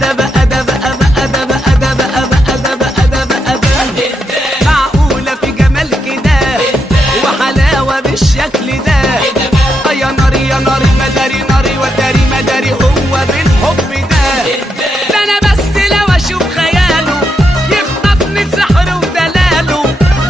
ده بقى ده بقى بقى ده بقى ده بقى بقى ده بقى ده بقى ده معقولة في جمال كده وحلاوة بالشكل ده؟ يا ناري يا ناري مداري ناري وداري مداري هو بالحب ده انا بس لو اشوف خياله يخطفني سحر ودلاله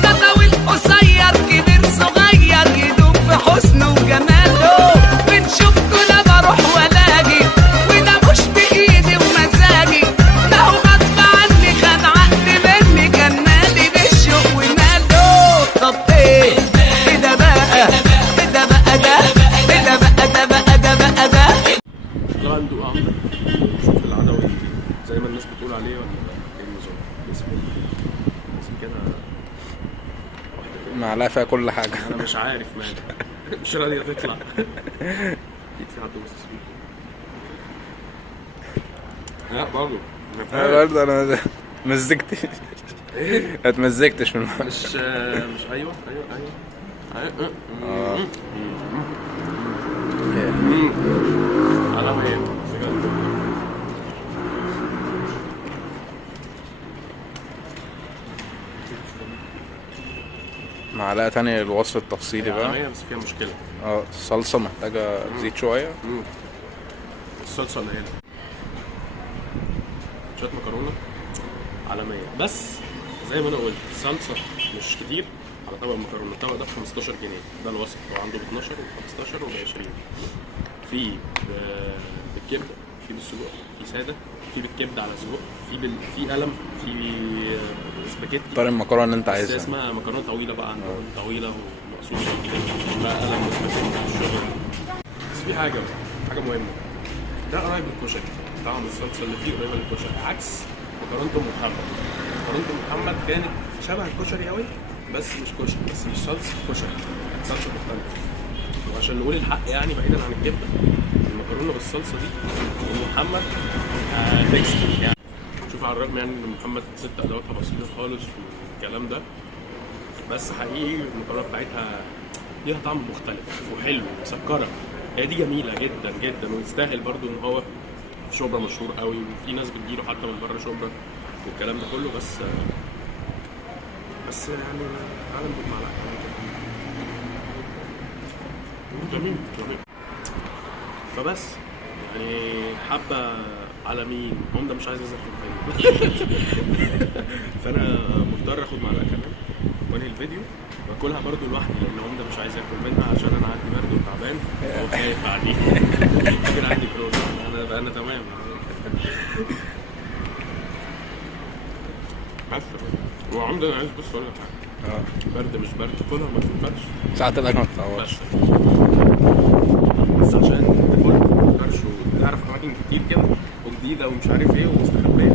ده طويل قصير كبير صغير يدوب في حسنه وجماله من شفته لا بروح ولا اجي وده مش بايدي ومزاجي ده هو غصب عني خد عقل مني كان مالي بالشوق وماله. طب ايه ده بقى ده بقى ده ده بقى ده بقى ده بقى ده لا عنده عمرو شوف العدوي زي ما الناس بتقول عليه ولا ايه النظام؟ اسم كده معلقه فيها كل حاجه. انا مش عارف مالك مش راضيه تطلع. اكيد في حد باصص فيه. لا برضه انا مزجتش. ما اتمزجتش من مش ايوه على ايه معلقه تانية للوصف التفصيلي بقى. بس فيها مشكله. الصلصه محتاجه تزيد شويه. الصلصه قليله. شويه مكرونه عالميه بس زي ما انا قلت الصلصه مش كتير على طبق المكرونه. الطبق ده ب 15 جنيه ده الوسط. هو عنده ب 12 وب 15 وب 20. في بالكبده، في بالسجق، في ساده، في بالكبده على سجق، في قلم، في سباكيتي. طريقه المكرونه اللي انت عايزها اسمها مكرونه طويله بقى عندهم طويله ومقصوصه كده اسمها قلم وسباكيتي الشغل. بس في حاجه مهمه، ده قريب للكشري. طعم الصلصه اللي فيه قريبه للكشري عكس مكرونه ام محمد. مكرونه ام محمد كانت شبه الكشري قوي بس مش كشري، بس مش صلصه كشري، كانت صلصه مختلفه. وعشان نقول الحق يعني بعيدا عن الكبده، المكرونه بالصلصه دي ام محمد تكسب يعني. شوف على الرغم يعني ان محمد ست ادواتها بسيطه خالص والكلام ده، بس حقيقي المكرونه بتاعتها ليها طعم مختلف وحلو مسكره. هي دي جميله جدا جدا ويستاهل برضو ان هو في شبرا مشهور قوي وفي ناس بتجيله حتى من بره شبرا والكلام ده كله. بس يعني تعالى نقول معلقه جميل. فبس يعني حبه على مين هم ده مش عايز يظهر في الفيديو. فانا مضطر اخد معلقه كمان وانهي الفيديو واكلها برضو لوحدي لان هم ده مش عايز ياكل منها عشان انا عندي برد وتعبان وخايف عليه. يمكن عندي كورونا. انا تمام بس هو عمدا انا عايز بس اقول لك حاجه. برد مش برد كلها ما تنفعش ساعات الاكل ما تتعوضش بس عشان تاكل فرش وتعرف اماكن كتير كده وجديده ومش عارف ايه ومستخبيه